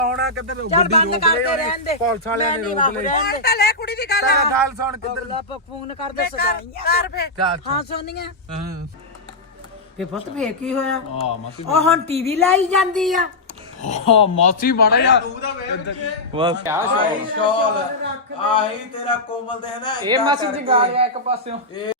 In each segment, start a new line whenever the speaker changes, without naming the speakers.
ਆਉਣਾ ਕਿੱਧਰ
ਚੱਲ ਬੰਦ ਕਰਦੇ ਰਹਿਣ ਦੇ
ਪੁਲਿਸ ਵਾਲਿਆਂ ਨੇ ਰੋਕ ਲਿਆ
ਹੁਣ ਤਾਂ ਲੈ ਕੁੜੀ ਦੀ ਗੱਲ
ਤੇਰਾ ਗੱਲ ਸੁਣ ਕਿੱਧਰ
ਫੋਨ ਕਰ ਦੇ ਸਦਾਈਆਂ ਕਰ ਫੇ ਹਾਂ ਸੋਨੀਆਂ
ਹਾਂ
ਫੇ ਪੁੱਤ ਫੇ ਕੀ ਹੋਇਆ
ਆ ਮਾਸੀ
ਉਹ ਹੁਣ ਟੀਵੀ ਲਾਈ ਜਾਂਦੀ ਆ
ਹਾਂ ਮਾਸੀ ਮਾੜਾ ਯਾਰ ਬਸ
ਆਹੀ ਸ਼ਾਲ ਆਹੀ ਤੇਰਾ ਕੋਮਲ ਦੇ ਹੈ ਨਾ
ਇਹ ਮਾਸੀ ਜਗਾ ਲਿਆ ਇੱਕ ਪਾਸਿਓਂ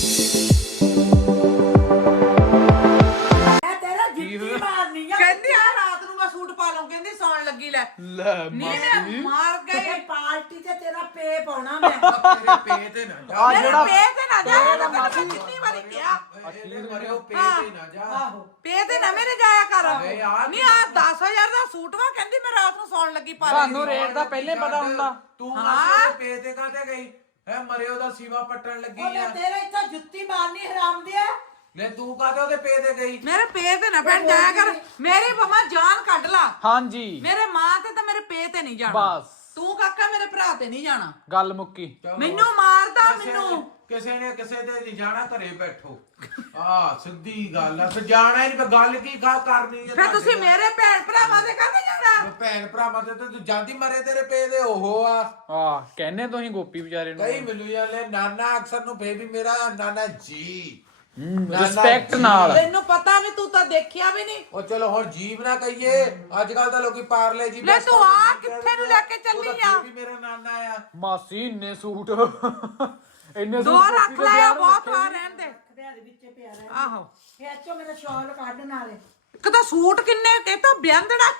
ਮੈਂ ਤੇਰਾ ਜੁੱਤੀ ਮਾਰਨੀ ਆ
ਕਹਿੰਦੀ ਆ ਰਾਤ ਨੂੰ ਮੈਂ ਸੂਟ ਪਾ ਲਵਾਂ ਕਹਿੰਦੀ ਸੌਣ ਲੱਗੀ ਲੈ ਨਹੀਂ ਮੈਂ ਮਾਰ ਗਈ
ਪਾਰਟੀ ਤੇ ਤੇਰਾ ਪੇ ਪਾਉਣਾ ਮੈਂ
ਤੇਰੇ ਪੇ ਤੇ ਨਾ ਜਾ
ਆ
ਮੇਰੇ
ਜਿਹੜਾ
ਪੇ ਤੇ ਨਾ ਜਾ ਤਾਂ ਮੈਂ ਕਿੰਨੀ ਵਾਰੀ ਕਿਹਾ
ਅਖੀਰ ਮਰਿਓ ਪੇ ਤੇ ਨਾ ਜਾ
ਆਹੋ
ਪੇ ਤੇ ਨਾ ਮੇਰੇ ਜਾਇਆ ਕਰ
ਯਾਰ
ਨਹੀਂ ਆ 10000 ਦਾ ਸੂਟ ਵਾ ਕਹਿੰਦੀ ਮੈਂ ਰਾਤ ਨੂੰ ਸੌਣ ਲੱਗੀ ਪਾ
ਤੁਹਾਨੂੰ ਰੇਟ ਦਾ ਪਹਿਲੇ ਪਤਾ ਹੁੰਦਾ
ਤੂੰ ਮਾਸੇ ਪੇ ਤੇ ਕਾਤੇ ਗਈ ਹੈ ਮਰਿਓ ਦਾ ਸੀਵਾ ਪੱਟਣ ਲੱਗੀ
ਉਹ
ਆ
ਤੇਰੇ ਇੱਥੇ ਜੁੱਤੀ ਮਾਰਨੀ ਹਰਾਮ ਦੀ ਆ
ਲੈ ਤੂੰ ਕਾਤੇ ਉਹਦੇ ਪੇ ਤੇ ਗਈ
ਮੇਰੇ ਪੇ ਤੇ ਨਾ ਭੈਣ ਜਾਇਆ ਕਰ ਮੇਰੀ ਬਮਾ ਜਾਨ ਕੱਢ ਲਾ
ਹਾਂਜੀ
ਮੇਰੇ ਮਾਂ ਤੇ ਤਾਂ ਮੇਰੇ ਪੇ ਤੇ ਨਹੀਂ ਜਾਣਾ
ਬਸ
ਤੂੰ ਕਾਕਾ ਮੇਰੇ ਭਰਾ ਤੇ ਨਹੀਂ ਜਾਣਾ
ਗੱਲ ਮੁੱਕੀ
ਮੈਨੂੰ ਮਾਰਦਾ ਮੈਨੂੰ
ਕਿਸੇ ਨੇ ਕਿਸੇ ਤੇ ਨਹੀਂ ਜਾਣਾ ਘਰੇ ਬੈਠੋ ਆ ਸਿੱਧੀ ਗੱਲ ਆ ਫਿਰ ਜਾਣਾ ਹੀ ਨਹੀਂ ਗੱਲ ਕੀ ਕਰਨੀ ਹੈ
ਫਿਰ ਤੁਸੀਂ ਮੇਰੇ ਭੈਣ ਭਰਾਵਾਂ ਦੇ ਕਾਹਦੇ ਜਾਣਾ
ਭੈਣ ਭਰਾਵਾਂ ਤੇ ਤੂੰ ਜਾਂਦੀ ਮਰੇ ਤੇਰੇ ਪੇ ਦੇ ਉਹ ਆ
ਆ ਕਹਿੰਨੇ ਤੁਸੀਂ ਗੋਪੀ ਵਿਚਾਰੇ ਨੂੰ
ਕਈ ਮਿਲੂ ਜਾਂਦੇ ਨਾਨਾ ਅਕਸਰ ਨੂੰ ਬੇਬੀ ਮੇਰਾ ਨਾਨਾ ਜੀ
ਰਿਸਪੈਕਟ ਨਾਲ
ਤੈਨੂੰ ਪਤਾ ਵੀ ਤੂੰ ਤਾਂ ਦੇਖਿਆ ਵੀ ਨਹੀਂ
ਉਹ ਚਲੋ ਹੁਣ ਜੀਬ ਨਾ ਕਹੀਏ ਅੱਜ ਕੱਲ ਤਾਂ ਲੋਕੀ ਪਾਰਲੇ ਜੀ
ਲੈ ਤੂੰ ਆ ਕਿੱਥੇ ਨੂੰ ਲੈ ਕੇ ਚੱਲੀ ਆ
ਵੀ ਮੇਰਾ ਨਾਨਾ ਆ
ਮਾਸੀ ਇੰਨੇ ਸੂਟ ਇੰਨੇ
ਦੋ ਰੱਖ ਲੈ ਆ ਬਹੁਤ ਵਾਰ ਰਹਿਣ ਦੇ
ਦੇ ਵਿੱਚ ਪਿਆ ਰਹਿ
ਆਹੋ
ਫੇ ਅੱਛੋ ਮੇਰਾ ਸ਼ਾਲ ਕੱਢ ਨਾਲੇ
ਇੱਕ ਤਾਂ ਸੂਟ ਕਿੰਨੇ ਇਹ ਤਾਂ ਬਿਆੰਦੜਾ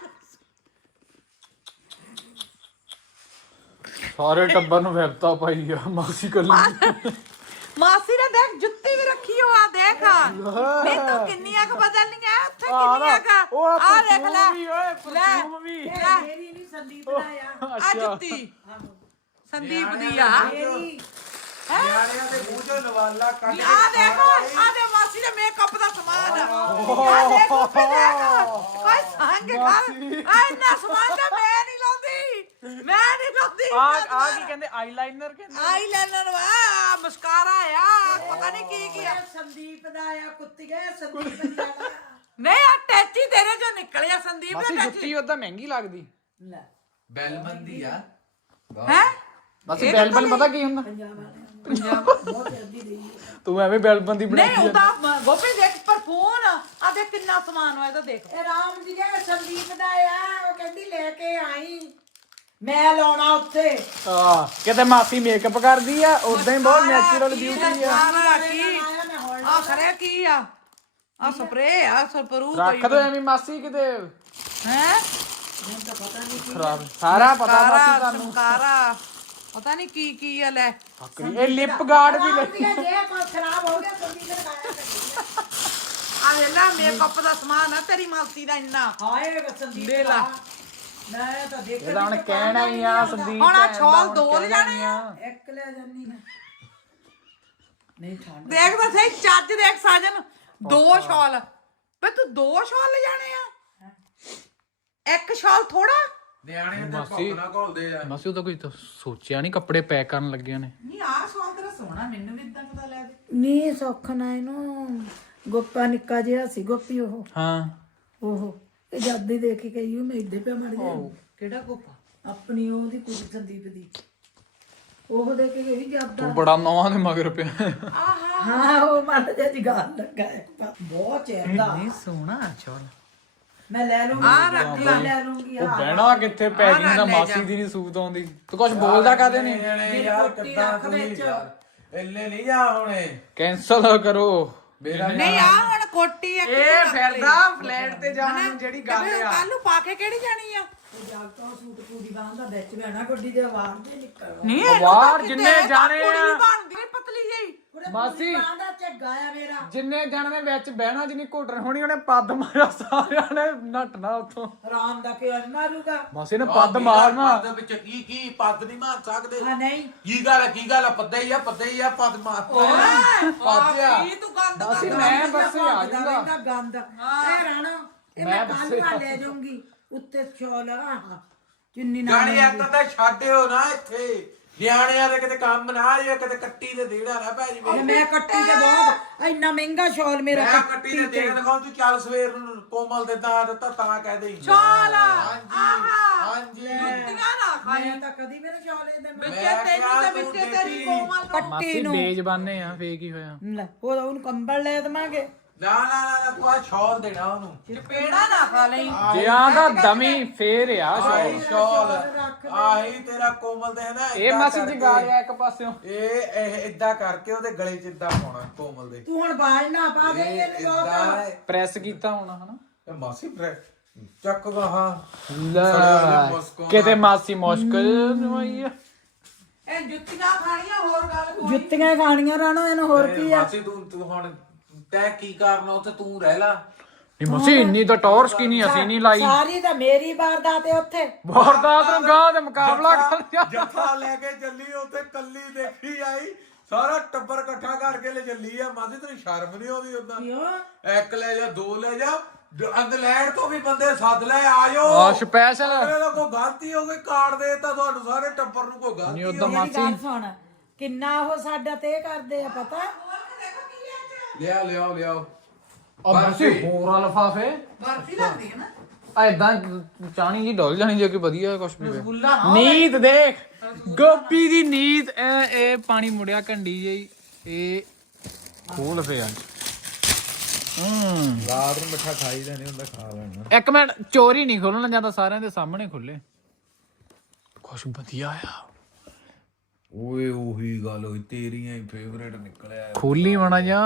ਸਾਰੇ ਟੱਬਰ ਨੂੰ ਵੈਬਤਾ ਪਾਈ ਆ ਮਾਸੀ ਕੱਲੀ
ਮਾਸੀ ਨੇ ਦੇਖ ਜੁੱਤੀ ਵੀ ਰੱਖੀ ਹੋ ਆ ਦੇਖ ਨਹੀਂ ਤੂੰ ਕਿੰਨੀਆਂ ਕ ਬਦਲਣੀਆਂ ਉੱਥੇ ਕਿੰਨੀਆਂ ਕ ਆ ਦੇਖ ਲੈ ਲੈ
ਮੇਰੀ ਨਹੀਂ ਸੰਦੀਪ ਦਾ ਆ
ਆ ਜੁੱਤੀ ਸੰਦੀਪ ਦੀ ਆ
ਮੇਰੀ
ਨਿਆਣਿਆਂ ਦੇ ਮੂੰਹ ਚੋਂ ਲਵਾਲਾ ਕੱਢ ਕੇ
ਆ ਦੇਖੋ ਆ ਦੇ ਮਾਸੀ ਦੇ ਮੇਕਅਪ ਦਾ ਸਮਾਨ ਆ ਦੇਖ ਉੱਥੇ ਦੇਖ ਕੋਈ ਸੰਗ ਕਰ ਆ ਇੰਨਾ ਸਮਾਨ ਤਾਂ ਮੈਂ ਨਹੀਂ ਲਾਉਂਦੀ
ਆ ਕੀ ਕਹਿੰਦੇ ਆਈਲਾਈਨਰ ਕਹਿੰਦੇ
ਆਈਲਾਈਨਰ ਵਾ ਮਸਕਾਰਾ ਆ ਪਤਾ ਨਹੀਂ ਕੀ ਆ
ਸੰਦੀਪ ਦਾ ਆ ਕੁੱਤੀਏ ਸੰਦੀਪ ਦਾ
ਨਹੀਂ ਆ ਟੈਚੀ ਤੇਰੇ ਚੋਂ ਨਿਕਲਿਆ ਸੰਦੀਪ
ਮਾਸੀ
ਦਾ
ਜੁੱਤੀ ਉਦਾਂ ਮਹਿੰਗੀ ਲੱਗਦੀ
ਲੈ
ਬੈਲਮੰਦੀ ਆ
ਹੈ
ਮਾਸੀ ਬੈਲਬਨ ਪਤਾ ਕੀ ਹੁੰਦਾ
ਬਹੁਤ ਜਲਦੀ ਰਹੀ
ਤੂੰ ਐਵੇਂ ਬੈਲਬੰਦੀ
ਨਹੀਂ
ਬਣਾਈ
ਉਹਦਾ ਗੋਪੀ ਦੇਖ ਪਰਫੂਨ ਆ ਦੇਖ ਕਿੰਨਾ ਸਮਾਨ ਹੋਇਆ ਇਹਦਾ ਦੇਖ
ਇਹ ਰਾਮ ਜੀ ਦੇ ਸੰਦੀਪ ਦਾ ਆ ਉਹ ਕਹਿੰਦੀ ਲੈ ਕੇ ਆਈ ਮੈਂ ਲਾਉਣਾ ਉੱਥੇ
ਆ ਕਿਤੇ ਮਾਸੀ ਮੇਕਅਪ ਕਰਦੀ ਆ ਉਦਾਂ ਹੀ ਬਹੁਤ ਨੈਚੁਰਲ ਬਿਊਟੀ ਆ
ਆ ਕੀ ਆ ਖਰੇ ਕੀ ਆ ਆ ਸਪਰੇ ਆ ਸਪਰੂ
ਰੱਖ ਦੋ ਐਵੇਂ ਮਾਸੀ ਕਿਤੇ
ਹੈ
ਖਰਾਬ ਸਾਰਾ ਪਤਾ ਮਾਸੀ ਤੁਹਾਨੂੰ
ਸੰਕਾਰਾ ਪਤਾ ਨਹੀਂ ਕੀ ਆ ਲੈ
ਇਹ ਲਿਪ ਗਾਰਡ ਵੀ ਲੈ
ਜੇ ਕੋਈ ਖਰਾਬ ਹੋ ਗਿਆ ਸੰਦੀਪ ਨੇ ਲਗਾਇਆ ਕਰੀ
ਆ ਲੈ ਲੈ ਮੇਕਅਪ ਦਾ ਸਮਾਨ ਆ ਤੇਰੀ ਮਾਸੀ ਦਾ ਇੰਨਾ
ਹਾਏ ਸੰਦੀਪ
ਦੇ ਲਾ
ਮੈਂ ਤਾਂ ਦੇਖ
ਇਹਦਾ ਹੁਣ ਕਹਿਣਾ ਹੀ ਆ ਸੰਦੀਪ
ਹੁਣ ਆ
ਭੈਣ ਦਾ
ਛੋਲ
ਹੁਣ
ਦੋ
ਕਹਿਣਾ
ਲਿਜਾਣੇ
ਹੀ
ਆ।
ਇੱਕ ਲੈ ਜੰਨੀ ਮੈਂ ਨਹੀਂ ਠੰਡ
ਦੇਖ ਤਾਂ ਸਹੀ ਚੱਜ ਦੇਖ ਸਾਜਨ ਦੋ ਸ਼ਾਲ ਵੇ ਤੂੰ ਦੋ ਸ਼ਾਲ ਲੈ ਜਾਣੇ ਆ ਇੱਕ ਸ਼ਾਲ ਥੋੜਾ
ਨਿਆਣੇ ਤੇ
ਮਾਸੀ-
ਭੁੱਖ ਨਾ ਘੋਲਦੇ ਆ
ਮਾਸੀ ਉਹ ਤਾਂ ਕੋਈ ਤਾਂ ਸੋਚਿਆ ਨਹੀਂ ਕੱਪੜੇ ਪੈਕ ਕਰਨ ਲੱਗਿਆ ਨੇ
ਨਹੀਂ ਆ ਸ਼ਾਲ ਤੇਰਾ ਸੋਹਣਾ ਮੈਨੂੰ ਵੀ ਇਦਾਂ ਪਤਾ ਲੈ ਦੇ
ਨਹੀਂ ਸੁੱਖ ਨਾ ਇਹਨੂੰ ਗੋਪਾ ਨਿੱਕਾ ਜਿਹਾ ਸੀ ਗੋਪੀ ਉਹ
ਹਾਂ
ਉਹ ਇਹ ਜਦ ਹੀ ਦੇਖ ਕੇ ਗਈ ਉਹ ਮੈਂ ਇੱਦੇ ਪਿਆ ਮੜ ਗਿਆ
ਕਿਹੜਾ ਕੋਪਾ
ਆਪਣੀ ਉਹਦੀ ਕੁੜੀ ਸੰਦੀਪ ਦੀ ਉਹ ਦੇਖ ਕੇ ਗਈ ਜਦ
ਤੂੰ ਬੜਾ ਨਵਾਂ ਦੇ ਮਗਰ ਪਿਆ
ਹਾਂ ਉਹ ਮਰ ਜਾ ਦੀ ਗੱਲ ਲੱਗਾ ਹੈ ਬਹੁਤ ਚਿਹਰਾ
ਨਹੀਂ ਸੋਹਣਾ ਸ਼ਾਲ
ਮੈਂ ਲੈ ਲੂੰਗੀ
ਆ ਰੱਖ
ਲੈ ਲੂੰਗੀ
ਉਹ ਬਹਿਣਾ ਕਿੱਥੇ ਪੈਕਿੰਗ ਦਾ ਮਾਸੀ ਦੀ ਨਹੀਂ ਸੂਤ ਆਉਂਦੀ ਤੂੰ ਕੁਝ ਬੋਲਦਾ ਕਾਦੇ ਨਹੀਂ
ਨਿਆਣੇ ਯਾਰ ਕਿੱਦਾਂ ਤੁਸੀਂ ਯਾਰ ਇੱਲੇ ਨਹੀਂ ਜਾ ਹੁਣੇ
ਕੈਂਸਲ ਕਰੋ
ਮੇਰਾ
ਨਹੀਂ ਆ ਹੁਣ ਕੋਟੀ ਇੱਕ
ਇਹ ਫਿਰਦਾ ਫਲੈਟ ਤੇ ਜਾਣ ਨੂੰ ਜਿਹੜੀ ਗੱਲ ਆ
ਕੱਲ ਨੂੰ ਪਾ ਕੇ ਕਿਹੜੀ ਜਾਣੀ ਆ
ਜਦ ਤੋਂ ਸੂਟ ਪੂਰੀ ਬਾਂਦਾ ਵਿੱਚ ਬਹਿਣਾ ਗੱਡੀ ਦੇ ਆਵਾਜ਼ ਦੇ ਨਿਕਲ
ਨਹੀਂ
ਬਾਹਰ ਜਿੰਨੇ ਜਾਣੇ ਆ
ਬਣਦੀ ਪਤਲੀ ਜਿਹੀ
ਮਾਸੀ
ਬਾਂਦਾ ਝੱਗਾ ਆ ਮੇਰਾ
ਜਿੰਨੇ ਜਾਣੇ ਵਿੱਚ ਬਹਿਣਾ ਜਿੰਨੀ ਘੁੱਟਣ ਹੋਣੀ ਉਹਨੇ ਪੱਦ ਮਾਰਿਆ ਸਾਰਿਆਂ ਨੇ ਨੱਟਣਾ ਉੱਥੋਂ
ਆਰਾਮ ਦਾ ਕਿਉਂ ਮਾਰੂਗਾ
ਮਾਸੀ ਨੇ ਪੱਦ ਮਾਰਨਾ
ਪੱਦ ਵਿੱਚ ਕੀ ਪੱਦ ਨਹੀਂ ਮਾਰ ਸਕਦੇ
ਹਾਂ ਨਹੀਂ
ਕੀ ਗੱਲ ਪੱਦਾ ਹੀ ਆ ਪੱਦ ਮਾਰ ਪੱਦ ਆ
ਕੀ ਤੂੰ ਗੰਦ
ਮਾਸੀ ਮੈਂ ਬੱਸੇ ਆ ਜਾਊਂਗਾ
ਇਹਦਾ ਗੰਦ ਇਹ ਰਾਣਾ ਇਹ
ਮੈਂ
ਮੈਂ ਕੱਲ ਲੈ ਜਾਊਂਗੀ ਉੱਤੇ ਸ਼ਾਲ ਆਹ ਚੁੰਨੀ ਨਾਲ
ਗਾੜੀ ਇੱਕ ਤਾਂ ਛੱਡਿਓ ਨਾ ਇੱਥੇ ਨਿਆਣਿਆਂ ਦੇ ਕਿਤੇ ਕੰਮ ਨਾ ਆ ਜਾਵੇ ਕਿਤੇ ਕੱਟੀ ਤੇ ਦੇਣਾ ਨਾ ਪੈ ਜਾਵੇ
ਮੈਂ ਕੱਟੀ ਤੇ ਬਹੁਤ ਇੰਨਾ ਮਹਿੰਗਾ ਸ਼ਾਲ ਮੇਰਾ
ਮੈਂ ਕੱਟੀ ਤੇ ਦੇਣਾ ਦਿਖਾਉਂ ਤੂੰ ਚੱਲ ਸਵੇਰ ਨੂੰ ਕੋਮਲ ਦੇ ਦਾਂ ਦਿੱਤਾ ਤਾਂ ਕਹਿ ਦੇ
ਸ਼ਾਲ
ਹਾਂਜੀ
ਜੁੱਤੀਆਂ ਨਾ ਖਾਈ
ਮੈਂ ਤਾਂ ਕਦੀ ਮੇਰੇ ਸ਼ਾਲੇ ਦੇ
ਵਿੱਚੇ ਤੈਨੂੰ ਤੇ ਵਿੱਚੇ ਤੇਰੀ ਕੋਮਲ ਨੂੰ
ਮਾਸੀ ਬੇਜ ਬਾਨੇ ਆ ਫੇਰ ਕੀ ਹੋਇਆ
ਲੈ ਉਹਨੂੰ ਕੰਬਲ ਲੈ ਦੇਵਾਂਗੇ
ਨਾ ਨਾ ਨਾ ਤੂੰ ਆ ਸ਼ਾਲ ਦੇਣਾ ਉਹਨੂੰ
ਚਪੇੜਾ ਨਾ ਖਾ ਲਈ
ਜੇ ਆਂਦਾ ਦਮੀ ਫੇਰ ਆ
ਆਹੀ ਸ਼ਾਲ ਆਹੀ ਤੇਰਾ ਕੋਮਲ ਦੇ ਹੈ ਨਾ
ਇਹ ਮਾਸੀ ਜਗਾ ਲਿਆ ਇੱਕ ਪਾਸਿਓਂ
ਇਹ ਇਦਾਂ ਕਰਕੇ ਉਹਦੇ ਗਲੇ 'ਚ ਇਦਾਂ ਪਾਉਣਾ ਕੋਮਲ ਦੇ
ਤੂੰ ਹੁਣ ਬਾਜ ਨਾ ਪਾ ਦੇ
ਇਹ
ਇਹਨੂੰ
ਇਦਾਂ
ਪ੍ਰੈਸ ਕੀਤਾ ਹੋਣਾ ਹਨਾ
ਇਹ ਮਾਸੀ ਚੱਕ ਗਾ
ਲੈ ਕਿਤੇ ਮਾਸੀ ਮੁਸ਼ਕਲ ਨਵਾਈ ਆ
ਇਹ ਜੁੱਤੀਆਂ ਖਾਣੀਆਂ ਹੋਰ ਗੱਲ ਕੋਈ
ਜੁੱਤੀਆਂ ਖਾਣੀਆਂ ਰਾਣੋ ਇਹਨੂੰ ਹੋਰ ਕੀ ਆ
ਮਾਸੀ ਤੂੰ ਹੁਣ ਤੈਂ ਕੀ ਕਰਨਾ ਉੱਥੇ ਤੂੰ ਰਹਿ ਲਾ
ਨਹੀਂ ਮਾਸੀ ਇੰਨੀ ਤਾਂ ਟੌਰਸ ਕੀ ਨਹੀਂ ਅਸੀਂ ਨਹੀਂ ਲਾਈ
ਸਾਰੀ ਤਾਂ ਮੇਰੀ ਵਾਰਦਾਤ ਹੈ ਉੱਥੇ
ਵਾਰਦਾਤ ਨੂੰ ਗਾਂ ਦੇ ਮੁਕਾਬਲਾ ਕਰ ਲਿਆ
ਜੱਫਾ ਲੈ ਕੇ ਚੱਲੀ ਉੱਥੇ ਕੱਲੀ ਦੇਖੀ ਆਈ ਸਾਰਾ ਟੱਬਰ ਇਕੱਠਾ ਕਰਕੇ ਲੈ ਚੱਲੀ ਆ ਮਾਸੀ ਤੈਨੂੰ ਸ਼ਰਮ ਨਹੀਂ ਆਉਂਦੀ ਉਦਾਂ
ਕਿਉਂ
ਇੱਕ ਲੈ ਜਾ ਦੋ ਲੈ ਜਾ ਇੰਗਲੈਂਡ ਤੋਂ ਵੀ ਬੰਦੇ ਸੱਦ ਲੈ ਆਜੋ
ਆ ਸਪੈਸ਼ਲ
ਇਹਦਾ ਕੋਈ ਗਲਤੀ ਹੋ ਗਈ ਕਾਰਡ ਦੇਤਾ ਤੁਹਾਨੂੰ ਸਾਰੇ ਟੱਬਰ ਨੂੰ ਕੋਈ
ਨਹੀਂ
ਗਲਤੀ
ਉਦਾਂ
ਮੇਰੀ
ਮਾਸੀ
ਗੱਲ ਸੁਣ ਕਿੰਨਾ ਉਹ ਸਾਡਾ ਤੇ ਕਰਦੇ ਆ ਪਤਾ
ਲਿਆਓ
ਆ ਮਾਸੀ ਹੋਰ ਆ ਲਫਾਫੇ
ਬਰਫੀ ਲੱਗਦੀ ਹੈ ਨਾ
ਐਦਾਂ ਚਾਣੀ ਜੀ ਡੋਲ ਜਾਣੀ ਜੇ ਕਿ ਵਧੀਆ ਕੁਛ ਵੀ ਹੋਵੇ।
ਰਸਗੁੱਲਾ
ਨੀਤ ਦੇਖ ਗੋਪੀ ਦੀ ਨੀਤ ਇਹ ਪਾਣੀ ਮੁੜਿਆ ਕੰਡੀ ਜਿਹੀ ਇਹ ਖੋਲ ਫੇ ਅੱਜ
ਰਾਤ ਨੂੰ ਮਿੱਠਾ ਖਾਈਦਾ ਨਹੀਂ ਹੁੰਦਾ ਖਾ ਲੈਣਾ
ਇੱਕ ਮਿੰਟ ਚੋਰੀ ਨਹੀਂ ਖੋਲਣਾ ਜਾਂਦਾ ਸਾਰਿਆਂ ਦੇ ਸਾਹਮਣੇ ਖੁੱਲੇ ਕੁਛ ਵਧੀਆ ਆ
ਓਏ ਉਹੀ ਗੱਲ ਹੋਈ ਤੇਰੀਆਂ ਹੀ ਫੇਵਰੇਟ ਨਿਕਲਿਆ
ਖੋਲੀ ਵਣਾ ਜਾ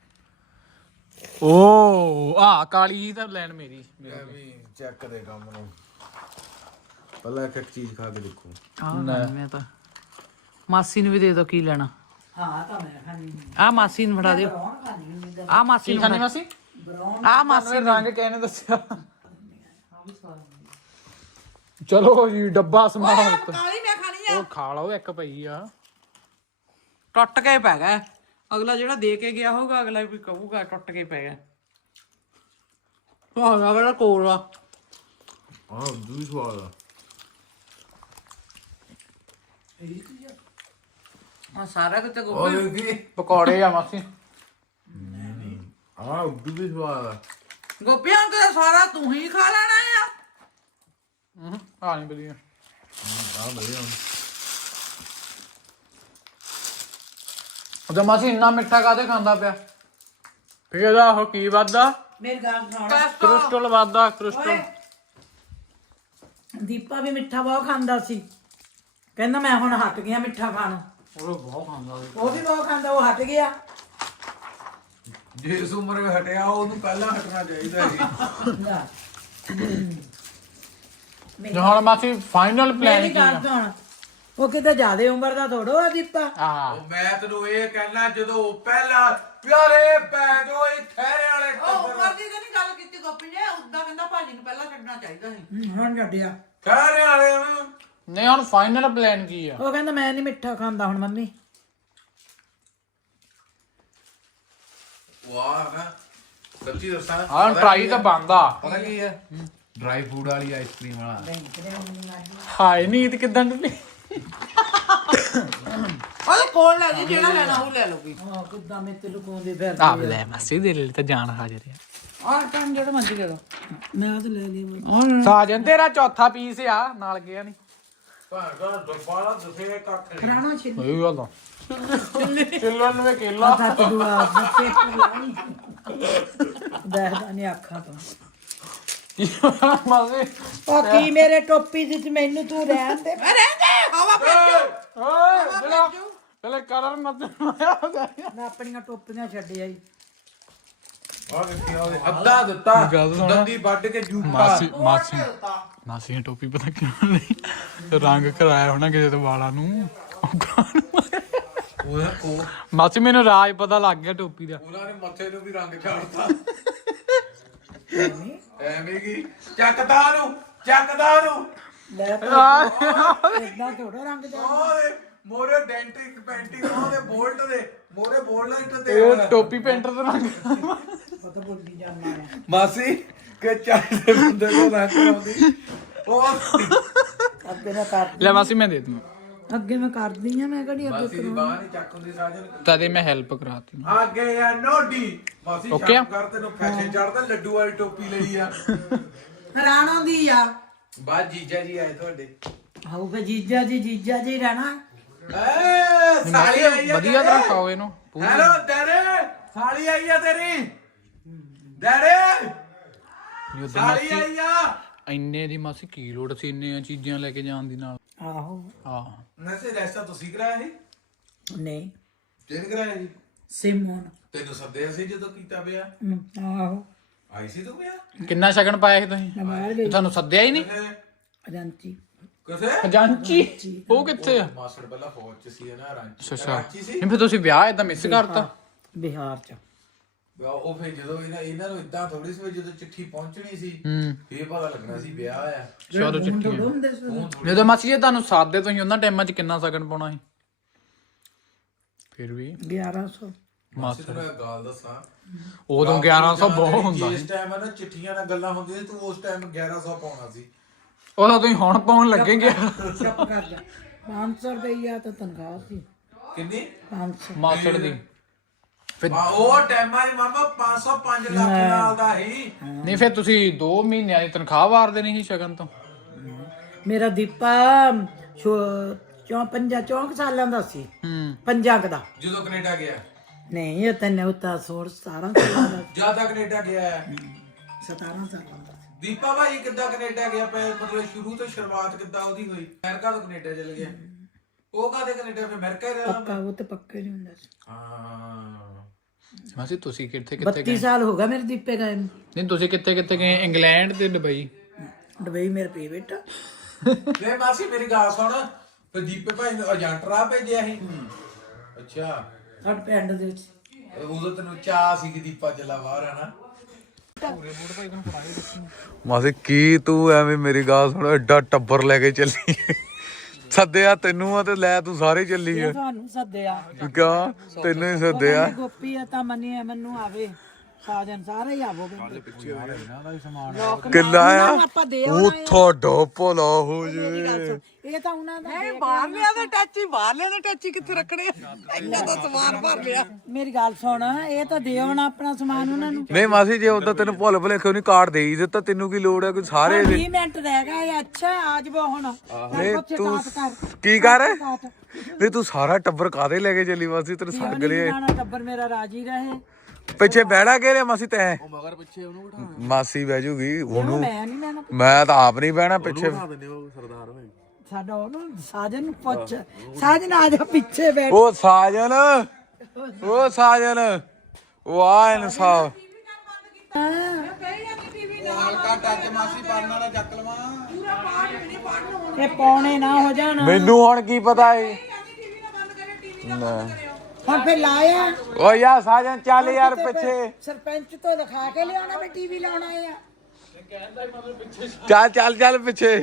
ਓ ਆ ਕਾਲੀ ਤਾਂ ਲੈਣ ਮੇਰੀ
ਐਵੇਂ ਚੈੱਕ ਦੇ ਕੰਮ ਨੂੰ ਪਹਿਲਾਂ ਇੱਕ ਚੀਜ਼ ਖਾ ਕੇ ਦੇਖੋ
ਮੈਂ ਤਾਂ ਮਾਸੀ ਨੂੰ ਵੀ ਦੇ ਦੋ ਕੀ ਲੈਣਾ
ਹਾਂ ਤਾਂ ਮੈਂ ਖਾਣੀ
ਆ ਮਾਸੀ ਨੂੰ ਫੜਾ ਦਿਓ
ਕੌਣ ਖਾਣੀ
ਆ ਮਾਸੀ
ਕੀ
ਨੂੰ
ਖਾਣੀ ਮਾਸੀ
ਆ ਮਾਸੀ
ਰੰਗ ਕਿਹਨੇ ਦੱਸਿਆ ਚਲੋ ਜੀ ਡੱਬਾ ਸਮਾਨ
ਕਾਲੀ ਮੈਂ ਖਾਣੀ ਆ
ਉਹ ਖਾ ਲਓ ਇੱਕ ਪਈ ਆ
ਟੁੱਟ ਕੇ ਪੈ ਗਿਆ ਅਗਲਾ ਜਿਹੜਾ ਦੇ ਕੇ ਗਿਆ ਹੋਊਗਾ ਅਗਲਾ ਵੀ ਕਹੂਗਾ ਟੁੱਟ ਕੇ ਪੈ ਗਿਆ ਹਾਂ ਬੜਾ ਕੋਲ ਆ
ਆਹ ਦੂਜੀ ਸਵਾਦ ਆ
ਆ ਸਾਰਾ ਕਿਤੇ
ਉਹ
ਗੋਭੀ
ਦੇਖੀ
ਪਕੌੜੇ ਆ ਮਾਸੀ
ਆਹ ਦੂਜੀ ਸਵਾਦ ਆ
ਗੋਭੀਆਂ ਤੇ ਸਾਰਾ ਤੂੰ ਹੀ ਖਾ ਲੈਣਾ ਆ
ਆ ਨਹੀਂ ਵਧੀਆ
ਆਹ ਵਧੀਆ
ਉਹਦਾ ਮਾਸੀ ਇੰਨਾ ਮਿੱਠਾ ਕਾਹਦੇ ਖਾਂਦਾ ਪਿਆ ਫੇਰ ਇਹਦਾ ਉਹ ਕੀ ਵੱਧਦਾ
ਮੇਰੀ ਗੱਲ ਸੁਣ
ਕ੍ਰਿਸਟਲ ਵੱਧਦਾ ਕ੍ਰਿਸਟਲ
ਦੀਪਾ ਵੀ ਮਿੱਠਾ ਬਹੁਤ ਖਾਂਦਾ ਸੀ ਕਹਿੰਦਾ ਮੈਂ ਹੁਣ ਹਟ ਗਿਆ ਮਿੱਠਾ ਖਾਣੋਂ
ਉਹ ਬਹੁਤ ਖਾਂਦਾ
ਉਹ ਵੀ ਬਹੁਤ ਖਾਂਦਾ ਉਹ ਹਟ ਗਿਆ
ਜਿਸ ਉਮਰ ਵਿੱਚ ਹਟਿਆ ਉਹਨੂੰ ਪਹਿਲਾਂ ਹਟਣਾ ਚਾਹੀਦਾ ਸੀ
ਜੇ ਹੁਣ ਮਾਸੀ ਫਾਈਨਲ ਪਲਾਨ
ਮੇਰੀ
ਕੀ
ਗੱਲ
ਆ
ਸੁਣ ਉਹ ਕਿਤੇ ਜ਼ਿਆਦੇ ਉਮਰ ਦਾ ਥੋੜੋ ਆ ਦੀਪਾ
ਆ
ਉਹ ਮੈਂ ਤੈਨੂੰ ਇਹ ਕਹਿਣਾ ਜਦੋਂ ਪਹਿਲਾਂ ਪਿਆਰੇ ਪੈਜੋ ਇਹ ਠਹਿਰੇ ਵਾਲੇ
ਉਹ ਉਮਰ ਦੀ ਤਾਂ ਨਹੀਂ ਗੱਲ ਕੀਤੀ ਗੋਪੀ ਨੇ ਉਦਾਂ ਕਹਿੰਦਾ ਭਾਜੀ ਨੂੰ ਪਹਿਲਾਂ ਛੱਡਣਾ ਚਾਹੀਦਾ ਸੀ
ਹੁਣ ਛੱਡਿਆ
ਠਹਿਰੇ ਵਾਲੇ ਨੂੰ
ਨਹੀਂ ਹੁਣ ਫਾਈਨਲ ਪਲਾਨ ਕੀ ਆ
ਉਹ ਕਹਿੰਦਾ ਮੈਂ ਨਹੀਂ ਮਿੱਠਾ ਖਾਂਦਾ ਹੁਣ ਮੰਮੀ
ਵਾਹ ਨਾ ਸੱਚੀ ਦੱਸਾਂ
ਹਾਂ ਟਰਾਈ ਤਾਂ ਬੰਦਾ
ਪਤਾ ਕੀ ਹੈ ਡਰਾਈ ਫੂਡ ਵਾਲੀ ਆਈਸਕ੍ਰੀਮ ਵਾਲਾ
ਹਾਏ ਨੀਤ ਕਿਦਾਂ ਡੁੱਲੀ
ਉਹਦੇ ਕੋਲ ਲੈ ਜੀ ਜਿਹੜਾ ਲੈਣਾ ਉਹ ਲੈ ਲਓਗੀ
ਹਾਂ ਕਿੱਦਾਂ ਮੈਂ ਤੇ ਲੁਕਾਉਂਦੇ ਫਿਰ
ਆਪ ਲੈ ਮਾਸੀ ਦੇ ਲਈ ਤਾਂ ਜਾਨ ਹਾਜ਼ਰ ਆ
ਆਹ ਟਾਈਮ ਜਿਹੜਾ ਮਰਜ਼ੀ ਲੈ ਲਓ
ਮੈਂ ਤਾਂ ਲੈ ਲਈ
ਸਾਜਨ ਤੇਰਾ ਚੌਥਾ ਪੀਸ ਆ ਨਾਲ ਗਿਆ ਨਹੀਂ
ਭਾਂਗਾ ਦੁਬਾਰਾ ਦਸੇ ਕੱਖ ਨਹੀਂ
ਖਾਣਾ ਛਿੱਲ
ਸਹੀ ਗੱਲ ਆ ਕਿਲੋ ਨੂੰ ਕਿਲਾ
ਸੱਚ ਦੁਆ ਦੇਖਦਾ ਨਹੀਂ ਅੱਖਾਂ ਤੋਂ
ਮਾਸੀ
ਉਹ ਕੀ ਮੇਰੇ ਟੋਪੀ ਵਿੱਚ ਮੈਨੂੰ ਤੂੰ ਰਹਿਣ ਦੇ
ਰਹਿੰਦੇ ਹਵਾ ਭੇਜੋ
ਓਏ ਜਿਹੜਾ ਪਹਿਲੇ ਕਲਰ ਮਤ ਮਾਇਆ ਹੋ ਗਿਆ
ਮੈਂ ਆਪਣੀਆਂ ਟੋਪੀਆਂ ਛੱਡ ਆਈ
ਆ ਦੇਖੀ ਉਹਦੇ ਅੱਧਾ ਦਿੱਤਾ
ਗੱਲ ਸੁਣ।
ਦੰਦੀ ਵੱਢ ਕੇ ਜੂਠਾ
ਮਾਸੀ ਨੇ ਟੋਪੀ ਪਤਾ ਕਿਉਂ ਨਹੀਂ ਰੰਗ ਕਰਾਇਆ ਹੋਣਾ ਕਿਸੇ ਤੋਂ ਵਾਲਾਂ ਨੂੰ
ਉਹ
ਮਾਸੀ ਮੈਨੂੰ ਰਾਜ ਪਤਾ ਲੱਗ ਗਿਆ ਟੋਪੀ ਦਾ
ਉਹਨਾਂ ਨੇ ਮੱਥੇ ਨੂੰ ਵੀ ਰੰਗ ਛਾੜਤਾ ਐਵੇਂ ਕੀ ਚੱਕਦਾ ਨੂੰ
ਲੈ ਇਦਾਂ ਥੋੜਾ ਰੰਗ ਜਾ
ਉਹਦੇ ਮੋਰੇ ਡੈਂਟਿਕ ਪੈਂਟਿੰਗ ਉਹਦੇ ਬੋਲਟ ਦੇ ਮੋਰੇ ਬੋਲਟ ਤੇ
ਇਹ ਟੋਪੀ ਪੇਂਟਰ ਦਾ ਰੰਗ
ਪਤਾ ਬੋਲੀ ਜਾਂਦਾ ਹੈ
ਮਾਸੀ ਕਿ ਚਾਹੀਦੇ ਬੰਦੇ ਨੂੰ ਨਾ ਕਰਾਉਂਦੀ ਉਹ
ਅੱਗੇ ਨਾ ਕਰ
ਲੈ ਮਾਸੀ ਮੈਂ ਦੇ ਦੂੰ
ਅੱਗੇ ਮੈਂ ਕਰਦੀ ਆ, ਮੈਂ ਕਿਹੜੀ ਅੱਗੇ
ਮਾਸੀ ਦੀ ਬਾਹ ਨਹੀਂ ਚੱਕ ਹੁੰਦੀ ਸਾਜਨ।
ਤਦੇ ਮੈਂ ਹੈਲਪ ਕਰਾਤੀ
ਅੱਗੇ ਆ ਨੋਡੀ ਮਾਸੀ
Okay ਆ?
ਸ਼ਾਮ ਕਰ ਤੈਨੂੰ ਫੈਸ਼ਨ ਚੜਦਾ ਲੱਡੂ ਵਾਲੀ ਟੋਪੀ ਲਈ ਆ।
ਰਾਣੋ ਦੀ ਆ
ਬਾਅਦ ਜੀਜਾ ਜੀ ਆਏ ਤੁਹਾਡੇ।
ਆਊਗਾ ਜੀਜਾ ਜੀ ਰਹਿਣਾ।
ਏ ਸਾਲੀ ਆਈ ਆ
ਵਧੀਆ ਤਰ੍ਹਾਂ ਖਾਓ ਇਹਨੂੰ
ਹੈਲੋ ਡੈਡੇ, ਸਾਲੀ ਆਈ ਆ ਤੇਰੀ। ਡੈਡੇ ਸਾਲੀ ਆਈ ਆ।
ਇੰਨੇ ਦੀ ਮਾਸੀ ਕੀ ਲੋੜ ਸੀ ਇੰਨੀਆਂ ਚੀਜ਼ਾਂ ਲੈ ਕੇ ਜਾਣ ਦੀ ਨਾਲ।
ਆਹੋ
ਆਹ
ਨਸੇ ਰੈਸਟਾ ਤੁਸੀਂ ਕਰਾਇਆ ਸੀ?
ਨਹੀਂ
ਕਿਹਨੇ ਕਰਾਇਆ ਜੀ?
ਸਿਮੋਨ।
ਤੈਨੂੰ ਸੱਦਿਆ ਸੀ ਜਦੋਂ ਕੀਤਾ ਪਿਆ?
ਆਹੋ
ਆਈ ਸੀ ਤੂੰ ਪਿਆ?
ਕਿੰਨਾ ਸ਼ਗਨ ਪਾਇਆ ਸੀ ਤੁਸੀਂ?
ਨਵਾਰ ਗਈ
ਤੁਹਾਨੂੰ ਸੱਦਿਆ ਹੀ ਨਹੀਂ।
ਅਜੰਤੀ
ਕਿਥੇ?
ਖਜ਼ਾਨਚੀ ਉਹ ਕਿੱਥੇ ਆ?
ਮਾਸੜ ਪਹਿਲਾਂ ਫੌਜ ਚ ਸੀ ਨਾ, ਰਾਂਚੀ
ਅੱਛਾ
ਰਾਂਚੀ ਸੀ।
ਨਹੀਂ ਫਿਰ ਤੁਸੀਂ ਵਿਆਹ ਏਦਾਂ ਮਿਸ ਕਰਤਾ।
ਬਿਹਾਰ ਚ।
ਉਹ ਫਿਰ ਜਦੋਂ ਇਹਨਾਂ ਨੂੰ ਇਦਾਂ ਥੋੜੀ ਸੀ, ਜਦੋਂ ਚਿੱਠੀ ਪਹੁੰਚਣੀ ਸੀ ਫੇਰ ਪਤਾ ਲੱਗਣਾ ਸੀ ਵਿਆਹ ਆ।
ਚਲੋ ਚਿੱਠੀ
ਹੁੰਦੇ ਸੀ।
ਜਦੋਂ ਮਾਸੀ ਜੀ ਤੁਹਾਨੂੰ ਸਾਦੇ ਤੁਸੀਂ ਉਹਨਾਂ ਟਾਈਮਾਂ 'ਚ ਕਿੰਨਾ ਸ਼ਗਨ ਪਾਉਣਾ ਸੀ? ਫਿਰ ਵੀ
1100।
ਮਾਸੀ ਤੈਨੂੰ ਇੱਕ ਗੱਲ ਦੱਸਾਂ,
ਉਦੋਂ 1100 ਬਹੁਤ ਹੁੰਦਾ
ਜਿਸ
ਸੀ।
ਟਾਈਮ ਨਾ ਚਿੱਠੀਆਂ ਨਾਲ ਗੱਲਾਂ ਹੁੰਦੀਆਂ ਸੀ, ਤੂੰ ਉਸ ਟਾਈਮ 1100 ਪਾਉਣਾ ਸੀ।
ਉਹਦਾ ਤੁਸੀਂ ਹੁਣ ਪਾਉਣ ਲੱਗੇਗੇ।
ਚੁੱਪ ਕਰ ਜਾ। 500 ਰੁਪਈਆ ਤਾਂ ਤਨਖਾਹ ਸੀ।
ਕਿੰਨੀ?
500।
ਮਾਸੜ ਦੀ ਫਿਰ
ਉਹ ਟਾਈਮਾਂ 'ਚ ਮਾਮਾ 505 ਲੱਖ ਨਾਲ ਦਾ ਸੀ।
ਨਹੀਂ ਫਿਰ ਤੁਸੀਂ 2 ਮਹੀਨਿਆਂ ਦੀ ਤਨਖਾਹ ਵਾਰ ਦੇਣੀ ਸੀ ਸ਼ਗਨ ਤੋਂ।
ਮੇਰਾ ਦੀਪਾ 54 ਸਾਲਾਂ ਦਾ ਸੀ। 50 ਦਾ।
ਜਦੋਂ ਕੈਨੇਡਾ ਗਿਆ
ਨਹੀਂ ਇਹ ਤਾਂ ਨਹੁਤਾ 17 ਸਾਲਾਂ ਦਾ।
ਜਿਆਦਾ ਕੈਨੇਡਾ ਗਿਆ
17 ਸਾਲਾਂ ਦਾ।
ਦੀਪਾ ਭਾਈ ਕਿੱਦਾਂ ਕੈਨੇਡਾ ਗਿਆ? ਮਤਲਬ ਸ਼ੁਰੂ ਤੋਂ ਸ਼ੁਰੂਆਤ ਕਿੱਦਾਂ ਉਹਦੀ ਹੋਈ? ਅਮਰੀਕਾ ਤੋਂ ਕੈਨੇਡਾ ਚਲ ਗਿਆ। ਉਹ ਕਾਹਦੇ ਕੈਨੇਡਾ? ਫਿਰ ਅਮਰੀਕਾ ਹੀ ਰਿਹਾ।
ਪੱਕਾ ਉਹ ਤੇ ਪੱਕੇ ਨਹੀਂ ਹੁੰਦਾ ਸੀ।
ਹਾਂ
ਮਾਸੀ ਤੁਸੀਂ ਕਿੱਥੇ
32 ਸਾਲ ਹੋ ਗਿਆ ਮੇਰੇ ਦੀਪੇ ਗਏ ਨੂੰ।
ਨਹੀਂ ਤੁਸੀਂ ਕਿੱਥੇ ਗਏ? ਇੰਗਲੈਂਡ ਤੇ ਦੁਬਈ।
ਦੁਬਈ ਮੇਰੇ ਪੇ ਬੇਟਾ।
ਵੇ ਮਾਸੀ ਮੇਰੀ ਗੱਲ ਸੁਣ, ਫਿਰ ਦੀਪੇ ਭਾਈ ਨੂੰ ਏਜੰਟ ਰਾਹ ਭੇਜਿਆ ਸੀ? ਅੱਛਾ
ਸਾਡੇ ਪਿੰਡ ਦੇ ਵਿੱਚ।
ਉਦੋਂ ਤੈਨੂੰ ਚਾਹ ਸੀ ਕਿ ਦੀਪਾ ਚੱਲਾ ਬਾਹਰ ਆ ਨਾ।
ਮਾਸੀ ਕੀ ਤੂੰ ਐਵੇਂ ਮੇਰੀ ਗੱਲ ਸੁਣ, ਐਡਾ ਟੱਬਰ ਲੈ ਕੇ ਚੱਲੀ ਸੱਦਿਆ ਤੈਨੂੰ ਆ ਤੇ ਲੈ ਤੂੰ ਸਾਰੇ ਚੱਲੀ ਆ।
ਤੁਹਾਨੂੰ ਸੱਦਿਆ।
ਕਿਆ ਤੈਨੂੰ ਹੀ ਸੱਦਿਆ?
ਗੋਪੀ ਆ ਤਾਂ ਮੰਨੀ ਮੈਨੂੰ ਆਵੇ। ਸਾਜਨ ਸਾਰੇ ਹੀ ਆਵੋਗੇ।
ਕਿੱਲਾ ਆ
ਆਪਾਂ ਦੇ
ਉਹ ਤੁਹਾਡਾ ਭਲਾ ਹੋ ਜੇ।
ਇਹ ਤਾਂ ਉਹਨਾਂ ਦਾ
ਨਹੀਂ ਬਾਹਰਲਿਆਂ ਦੇ ਟੱਚੀ ਕਿੱਥੇ ਰੱਖਣੇ ਆ? ਇੰਨਾ ਤਾਂ ਸਮਾਨ ਭਰ ਲਿਆ।
ਮੇਰੀ ਗੱਲ ਸੁਣ, ਇਹ ਤਾਂ ਦੇ ਆਉਣਾ ਆਪਣਾ ਸਮਾਨ ਉਹਨਾਂ ਨੂੰ।
ਨਹੀਂ ਮਾਸੀ ਜੇ ਉਦੋਂ ਤੈਨੂੰ ਭੁੱਲ ਭੁਲੇਖੇ ਉਹਨੇ ਕਾਰਡ ਦੇ ਹੀ ਦਿੱਤਾ, ਤੈਨੂੰ ਕੀ ਲੋੜ ਹੈ? ਕੋਈ ਸਾਰੇ
20 ਮਿੰਟ ਰਹਿ ਗਏ। ਅੱਛਾ ਆ ਜਾਵੋ ਹੁਣ।
ਨਹੀਂ ਤੂੰ ਕੀ ਕਰ ਨਹੀਂ ਤੂੰ ਸਾਰਾ ਟੱਬਰ ਕਾਦੇ ਲੈ ਕੇ ਚੱਲੀ ਮਾਸੀ? ਤੈਨੂੰ ਸੱਗ ਲਿਆ
ਟੱਬਰ ਮੇਰਾ ਰਾਜੀ ਰਹੇ।
ਪਿੱਛੇ ਬਹਿਣਾ ਕਿਹੜੇ ਮਾਸੀ ਤੈਂ? ਮਾਸੀ ਬਹਿ ਜੂਗੀ ਉਹਨੂੰ।
ਮੈਂ ਨਹੀਂ ਲੈਣਾ।
ਮੈਂ ਤਾਂ ਆਪ ਨਹੀਂ ਬਹਿਣਾ ਪਿੱਛੇ।
ਸਾਡਾ ਉਹਨੂੰ ਸਾਜਨ ਨੂੰ ਪੁੱਛ। ਸਾਜਨ ਆ ਜਾ ਪਿੱਛੇ ਬੈਠ।
ਉਹ ਸਾਜਨ ਉਹ ਆ ਇਨਸਾਫ।
ਹਲਕਾ ਟੱਚ ਮਾਸੀ ਪੜਨ ਵਾਲਾ ਚੱਕ ਲਵਾਂ।
ਇਹ ਪੌਣੇ ਨਾ ਹੋ ਜਾਣ।
ਮੈਨੂੰ ਹੁਣ ਕੀ ਪਤਾ ਏ।
ਹੁਣ ਫੇ ਲਾਇਆ।
ਓ ਯਾਰ ਸਾਜਨ ਚੱਲ ਯਾਰ ਪਿੱਛੇ।
ਸਰਪੰਚ ਤੋਂ ਦਿਖਾ ਕੇ ਲਿਆਉਣਾ ਵੀ ਟੀਵੀ ਲਾਉਣਾ ਆ।
ਚੱਲ ਪਿੱਛੇ।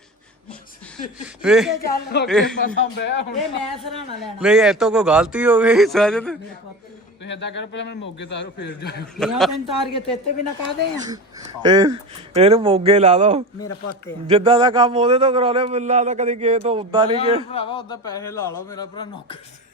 ਚੱਲ ਇਹ ਮੈਂ ਸਰਾਣਾ ਲੈਣਾ।
ਨਹੀਂ ਇਹ ਤੋਂ ਕੋਈ ਗਲਤੀ ਹੋ ਗਈ ਸਾਜਨ।
ਤੁਸੀਂ ਏਦਾਂ ਕਰੋ ਪਹਿਲਾਂ ਮੈਨੂੰ ਮੋਗੇ ਤਾਰੋ ਫੇਰ ਜਾਓ।
ਇਹਨਾਂ ਤੈਨੂੰ ਤਾਰ ਕੇ ਤੇਤੇ ਵੀ ਨਾ ਕਾਦੇ ਆ।
ਇਹਨੂੰ ਮੋਗੇ ਲਾ ਦੋ।
ਮੇਰਾ ਪੁੱਤ ਆ।
ਜਿੱਦਾਂ ਦਾ ਕੰਮ ਉਹਦੇ ਤੋਂ ਕਰਾ ਲਿਆ ਮੈਨੂੰ ਲੱਗਦਾ ਕਦੀ ਗਏ ਤੋਂ ਉਦਾਂ ਨਹੀਂ ਗਏ।
ਭਰਾਵਾ ਉਦਾਂ ਪੈਸੇ ਲਾ ਲਓ ਮੇਰਾ ਭਰਾ ਨੌਕਰ।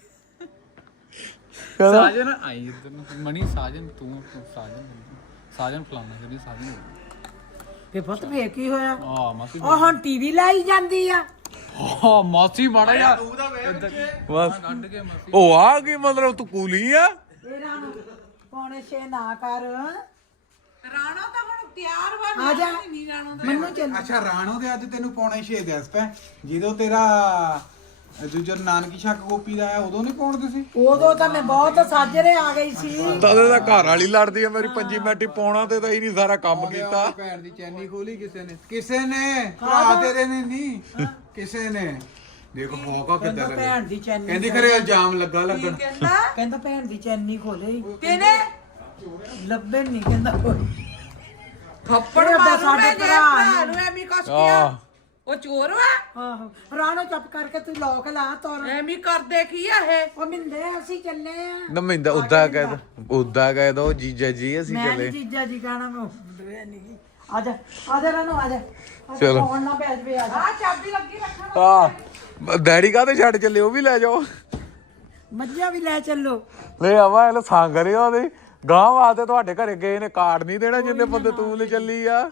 ਸਾਜਨ ਆਈ ਇੱਧਰ ਨੂੰ। ਮਣੀ ਸਾਜਨ ਤੂੰ ਸਾਜਨ ਫਲਾਣਾ ਜਿਹੜੀ ਸਾਜਨ
ਫੇ ਪੁੱਤ ਫੇ ਕੀ ਹੋਇਆ?
ਆ ਮਾਸੀ
ਉਹ ਹੁਣ ਟੀਵੀ ਲਾਈ ਜਾਂਦੀ ਆ।
ਹਾਂ ਮਾਸੀ ਮਾੜਾ ਯਾਰ
ਬਸ
ਕੱਢ ਕੇ ਮਾਸੀ।
ਉਹ ਆ ਕੀ ਮਤਲਬ ਤੂੰ ਕੂਲੀ ਆ?
ਇਹਨਾਂ ਨੂੰ ਪੌਣੇ 6 ਨਾ ਕਰ।
ਰਾਣਾ ਤਾਂ ਹੁਣ ਤਿਆਰ ਵਾ।
ਆ ਜਾ
ਨਹੀਂ ਰਾਣਾ ਦਾ।
ਮੈਨੂੰ ਚੱਲ।
ਅੱਛਾ ਰਾਣੋ ਦੇ ਅੱਜ ਤੈਨੂੰ ਪੌਣੇ 6 ਦੱਸ ਪੈ। ਜਦੋਂ ਤੇਰਾ ਦੂਜਾ ਨਾਨਕੀ ਸ਼ੱਕ ਗੋਪੀ ਦਾ ਆਇਆ ਉਦੋਂ ਨਹੀਂ ਪਾਉਣ ਤੁਸੀਂ?
ਉਦੋਂ ਤਾਂ ਮੈਂ ਬਹੁਤ ਸਾਜਰੇ ਆ ਗਈ ਸੀ।
ਤਦੇ ਤਾਂ ਘਰ ਵਾਲੀ ਲੜਦੀ ਆ ਮੇਰੀ 5 ਮਿੰਟ ਪਾਉਣਾ ਤੇ ਤਾਂ ਹੀ ਨਹੀਂ ਸਾਰਾ ਕੰਮ ਕੀਤਾ।
ਭੈਣ ਦੀ ਚੈਨੀ ਖੋਲੀ ਕਿਸੇ ਨੇ ਭਰਾ ਤੇਰੇ ਨੇ ਨਹੀਂ ਕਿਸੇ ਨੇ। ਦੇਖੋ ਮੌਕਾ ਕਿੱਦਾਂ
ਕਹਿੰਦਾ
ਲੱਗਾ।
ਭੈਣ ਦੀ ਚੈਨੀ।
ਕਹਿੰਦੀ ਖਰੇ ਇਲਜ਼ਾਮ ਲੱਗਣ।
ਕਹਿੰਦਾ ਭੈਣ ਦੀ ਚੈਨੀ ਖੋਲੇ।
ਕਿਨੇ
ਲੱਭੇ ਨਹੀਂ ਕਹਿੰਦਾ ਕੋਈ।
ਥੱਪੜ
ਇਹ
ਮਾਰੂ
ਸਾਡੇ
ਮੈਂ
ਭਰਾ
ਨੂੰ ਐਵੇਂ ਕੁਛ ਕਿਹਾ। ਉਹ ਚੋਰ ਵਾ।
ਆਹੋ ਰਾਣੋ ਚੁੱਪ ਕਰਕੇ ਤੂੰ ਲੋਕ ਲਾ ਤੋਰ।
ਐਵੇਂ ਕਰਦੇ ਕੀ ਆ ਇਹ?
ਉਹ ਮਿੰਦੇ ਅਸੀਂ ਚੱਲੇ ਆ।
ਨਮਿੰਦਾ ਉਦਾਂ ਕਹਿ ਦੋ ਜੀਜਾ ਜੀ ਅਸੀਂ
ਮੈਂ
ਚੱਲੇ।
ਨੀ ਜੀਜਾ ਜੀ ਕਹਿਣਾ ਮੈਂ ਨਹੀਂ। ਆ ਜਾ ਰਾਣੋ ਆ ਜਾ।
ਚਲੋ।
ਫੋਨ ਨਾ ਭੇਜ ਵੇ ਆ ਜਾ।
ਆ ਚਾਬੀ ਲੱਗੀ ਰੱਖਣ।
ਆ ਡੈਡੀ ਕਾਹਤੇ ਛੱਡ ਚੱਲੇ ਉਹ ਵੀ ਲੈ ਜਾਓ।
ਮੱਝਾਂ ਵੀ ਲੈ ਚੱਲੋ।
ਲੈ ਆਵਾ ਇਹ ਸੰਗ ਰਿਹਾ ਉਹਦੇ ਗਾਂ ਵਾਸਤੇ ਤੁਹਾਡੇ ਘਰੇ ਗਏ ਨੇ ਕਾਰਡ ਨਹੀਂ ਦੇਣਾ ਜਿੰਨੇ ਬੰਦੇ ਤੂੰ ਲੈ ਚੱਲੀ ਆ।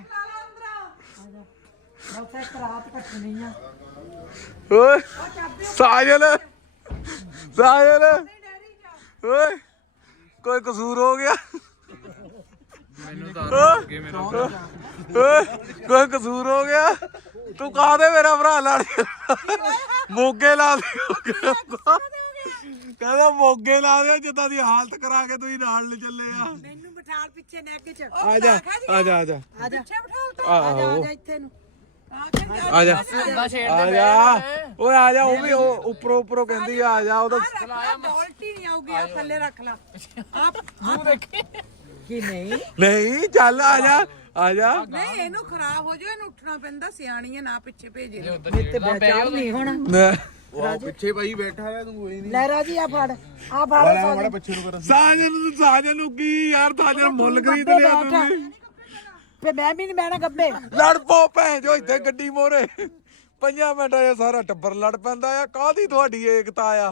ਬਸ ਇੱਕ ਰਾਤ ਕੱਟਣੀ ਆ।
ਓਏ ਸਾਜਲ ਸਾਜਲ ਓਏ ਕੋਈ ਕਸੂਰ ਹੋ ਗਿਆ?
ਮੈਨੂੰ ਦੱਸ ਅੱਗੇ ਮੇਰਾ
ਓਏ ਕੋਈ ਕਸੂਰ ਹੋ ਗਿਆ? ਤੂੰ ਕਾਹਦੇ ਮੇਰਾ ਭਰਾ ਲੜ ਮੋਗੇ ਲਾ ਦੇ ਕਹਿੰਦਾ ਮੋਗੇ ਲਾ ਦੇ ਜਿੱਦਾਂ ਦੀ ਹਾਲਤ ਕਰਾ ਕੇ ਤੁਸੀਂ ਨਾਲ ਲੈ ਚੱਲੇ ਆ।
ਮੈਨੂੰ ਬਿਠਾਲ ਪਿੱਛੇ ਨੈਕ ਚ।
ਆ ਜਾ ਆ ਜਾ ਆ ਜਾ
ਆ ਜਾ
ਪਿੱਛੇ ਬਿਠਾਲ ਤਾ
ਆਹੋ
ਇੱਥੇ ਨੂੰ।
ਆ ਜਾ ਆ ਜਾ ਓਏ ਆ ਜਾ ਉਹ ਵੀ ਉੱਪਰੋਂ ਉੱਪਰੋਂ ਕਹਿੰਦੀ ਆ ਜਾ ਉਹਦਾ
ਡੋਲਟੀ ਨਹੀਂ ਆਉਗੀ ਆ ਥੱਲੇ ਰੱਖ ਲਾ
ਮੂੰਹ ਦੇਖੀ
ਕੀ ਨਹੀਂ
ਨਹੀਂ ਚੱਲ ਆ ਜਾ ਆ ਜਾ।
ਨਹੀਂ ਇਹਨੂੰ ਖਰਾਬ ਹੋ ਜਾਏ ਇਹਨੂੰ ਉੱਠਣਾ ਪੈਂਦਾ ਸਿਆਣੀ ਹੈ ਨਾ ਪਿੱਛੇ ਭੇਜੇ
ਤੇ ਬਚਾਲ ਨਹੀਂ ਹੋਣਾ।
ਪਿੱਛੇ ਭਾਈ ਬੈਠਾ ਆ ਤੂੰ ਕੋਈ ਨਹੀਂ।
ਲਹਿਰਾ ਜੀ ਆ ਫੜ
ਮਾੜਾ ਪਿੱਛੇ ਨੂੰ ਕਰ।
ਸਾਜਨ ਨੂੰ ਕੀ ਯਾਰ ਸਾਜਨ ਮੁੱਲ ਖਰੀਦ ਲਿਆ ਤੂੰ।
ਫੇ ਮੈਂ ਵੀ ਨਹੀਂ ਬਹਿਣਾ ਗੱਬੇ।
ਲੜ ਪੋ ਭੈਣ ਜੋ ਇੱਥੇ ਗੱਡੀ ਮੋਰੇ 5 ਮਿੰਟਾਂ 'ਚ ਸਾਰਾ ਟੱਬਰ ਲੜ ਪੈਂਦਾ ਆ। ਕਾਹਦੀ ਤੁਹਾਡੀ ਏਕਤਾ ਆ?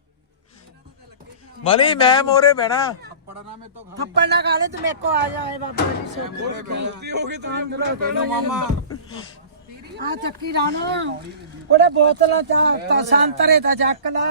ਮਨੀ ਮੈਂ ਮੋਰੇ ਬਹਿਣਾ।
ਥੱਪੜ ਨਾ ਖਾ ਲੈ ਤੂੰ ਮੇਰੇ ਕੋ ਆ ਜਾ ਬਾਬਾ ਜੀ ਸੋਕੀ
ਹੋ ਗਈ ਤੂੰ ਮਾਮਾ
ਆ ਚੱਕੀ ਰਾਣਾ ਉਹਦੇ ਬੋਤਲਾਂ ਚਾ ਸੰਤਰੇ ਤਾਂ ਚੱਕ ਲਾ।